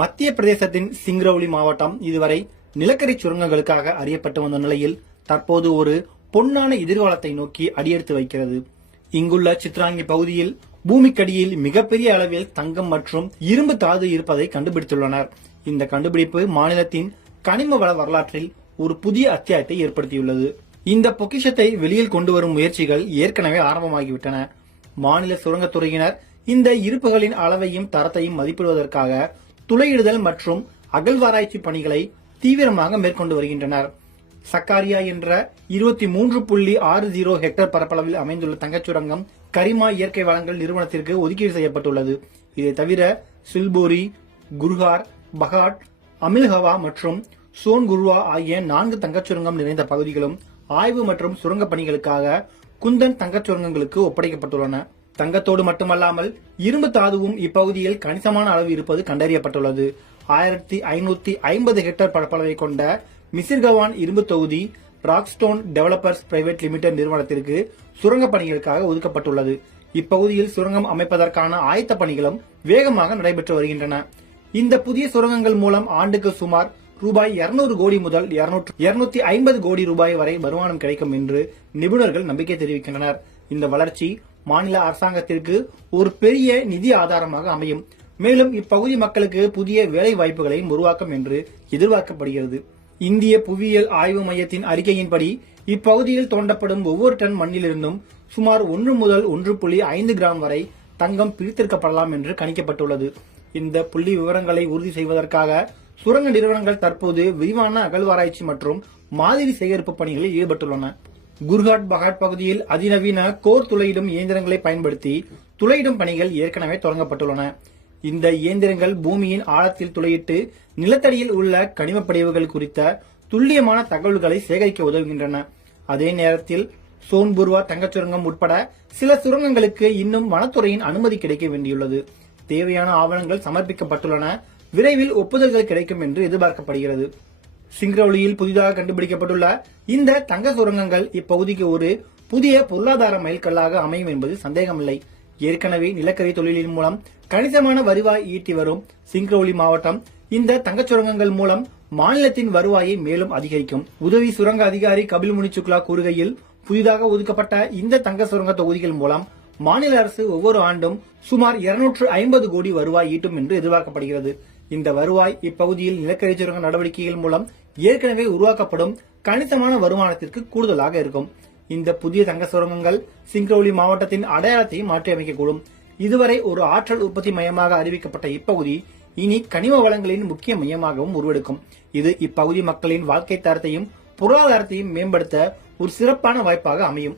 மத்திய பிரதேசத்தின் சிங்ரௌலி மாவட்டம் இதுவரை நிலக்கரி சுரங்கங்களுக்காக அறியப்பட்டு வந்த நிலையில் தற்போது ஒரு பொன்னான எதிர்காலத்தை நோக்கி அடியெடுத்து வைக்கிறது. இங்குள்ள சித்ராங்கி பகுதியில் பூமிக்கடியில் மிகப்பெரிய அளவில் தங்கம் மற்றும் இரும்பு தாது இருப்பதை கண்டுபிடித்துள்ளனர். இந்த கண்டுபிடிப்பு மாநிலத்தின் கனிம வள வரலாற்றில் ஒரு புதிய அத்தியாயத்தை ஏற்படுத்தியுள்ளது. இந்த பொக்கிஷத்தை வெளியில் கொண்டு வரும் முயற்சிகள் ஏற்கனவே ஆரம்பமாகிவிட்டன. மாநில சுரங்கத்துறையினர் இந்த இருப்புகளின் அளவையும் தரத்தையும் மதிப்பிடுவதற்காக துளையிடுதல் மற்றும் அகழ்வாராய்ச்சி பணிகளை தீவிரமாக மேற்கொண்டு வருகின்றனர். சக்காரியா என்ற இருபத்தி மூன்று புள்ளி ஆறு ஜீரோ ஹெக்டர் பரப்பளவில் அமைந்துள்ள தங்கச் சுரங்கம் கரிமா இயற்கை வளங்கள் நிறுவனத்திற்கு ஒதுக்கீடு செய்யப்பட்டுள்ளது. இதை தவிர சில்போரி குர்ஹார் பகாட் அமில்ஹவா மற்றும் சோன் குருவா ஆகிய நான்கு தங்கச் சுரங்கம் நிறைந்த பகுதிகளும் ஆய்வு மற்றும் சுரங்க பணிகளுக்காக குந்தன் தங்கச் சுரங்கங்களுக்கு ஒப்படைக்கப்பட்டுள்ளன. தங்கத்தோடு மட்டுமல்லாமல் இரும்பு தாதுவும் இப்பகுதியில் கணிசமான அளவு இருப்பது கண்டறியப்பட்டுள்ளது. ஆயிரத்தி ஐநூத்தி ஐம்பது ஹெக்டேர் பரப்பளவை கொண்ட மிசிர்கவான் இரும்பு தொகுதி ராக்ஸ்டோன் டெவலப்பர்ஸ் பிரைவேட் லிமிடெட் நிறுவனத்திற்கு சுரங்க பணிகளுக்காக ஒதுக்கப்பட்டுள்ளது. இப்பகுதியில் சுரங்கம் அமைப்பதற்கான ஆயத்த பணிகளும் வேகமாக நடைபெற்று வருகின்றன. இந்த புதிய சுரங்கங்கள் மூலம் ஆண்டுக்கு சுமார் ரூபாய் 200 கோடி முதல் 200 ஐம்பது கோடி ரூபாய் வரை வருமானம் கிடைக்கும் என்று நிபுணர்கள் நம்பிக்கை தெரிவிக்கின்றனர். இந்த வளர்ச்சி மாநில அரசாங்கத்திற்கு ஒரு பெரிய நிதி ஆதாரமாக அமையும். மேலும் இப்பகுதி மக்களுக்கு புதிய வேலை வாய்ப்புகளையும் உருவாக்கும் என்று எதிர்பார்க்கப்படுகிறது. இந்திய புவியியல் ஆய்வு மையத்தின் அறிக்கையின்படி இப்பகுதியில் தோண்டப்படும் ஒவ்வொரு டன் மண்ணிலிருந்தும் சுமார் ஒன்று முதல் ஒன்று புள்ளி ஐந்து கிராம் வரை தங்கம் பிரித்தெடுக்கப்படலாம் என்று கணிக்கப்பட்டுள்ளது. இந்த புள்ளி விவரங்களை உறுதி செய்வதற்காக சுரங்க நிறுவனங்கள் தற்போது விரிவான அகழ்வாராய்ச்சி மற்றும் மாதிரி சேகரிப்பு பணிகளில் ஈடுபட்டுள்ளன. குர்ஹாட் பகாட் பகுதியில் அதிநவீன கோர் துளையிடும் இயந்திரங்களை பயன்படுத்தி துளையிடும் பணிகள் ஏற்கனவே தொடங்கப்பட்டுள்ளன. இந்த இயந்திரங்கள் பூமியின் ஆழத்தில் துளையிட்டு நிலத்தடியில் உள்ள கனிமப் படிவுகள் குறித்த துல்லியமான தகவல்களை சேகரிக்க உதவுகின்றன. அதே நேரத்தில் சோன்புர்வா தங்கச் சுரங்கம் உட்பட சில சுரங்கங்களுக்கு இன்னும் வனத்துறையின் அனுமதி கிடைக்க வேண்டியுள்ளது. தேவையான ஆவணங்கள் சமர்ப்பிக்கப்பட்டுள்ளன. விரைவில் ஒப்புதல்கள் கிடைக்கும் என்று எதிர்பார்க்கப்படுகிறது. சிங்க்ரௌலியில் புதிதாக கண்டுபிடிக்கப்பட்டுள்ள இந்த தங்க சுரங்கங்கள் இப்பகுதிக்கு ஒரு புதிய பொருளாதார மைல்கல்லாக அமையும் என்பது சந்தேகமில்லை. ஏற்கனவே நிலக்கரி தொழிலின் மூலம் கணிசமான வருவாய் ஈட்டி வரும் சிங்க்ரௌலி மாவட்டம் இந்த தங்கச் சுரங்கங்கள் மூலம் மாநிலத்தின் வருவாயை மேலும் அதிகரிக்கும். உதவி சுரங்க அதிகாரி கபில் முனி சுக்லா கூறுகையில் புதிதாக ஒதுக்கப்பட்ட இந்த தங்க சுரங்க தொகுதிகள் மூலம் மாநில அரசு ஒவ்வொரு ஆண்டும் சுமார் 250 ஐம்பது கோடி வருவாய் ஈட்டும் என்று எதிர்பார்க்கப்படுகிறது. இந்த வருவாய் இப்பகுதியில் நிலக்கரி சுரங்க நடவடிக்கைகள் மூலம் ஏற்கனவே உருவாக்கப்படும் கணிசமான வருமானத்திற்கு கூடுதலாக இருக்கும். இந்த புதிய தங்க சுரங்கங்கள் சிங்கரௌலி மாவட்டத்தின் அடையாளத்தையும் மாற்றியமைக்கக்கூடும். இதுவரை ஒரு ஆற்றல் உற்பத்தி மையமாக அறிவிக்கப்பட்ட இப்பகுதி இனி கனிம வளங்களின் முக்கிய மையமாகவும் உருவெடுக்கும். இது இப்பகுதி மக்களின் வாழ்க்கை தரத்தையும் பொருளாதாரத்தையும் மேம்படுத்த ஒரு சிறப்பான வாய்ப்பாக அமையும்.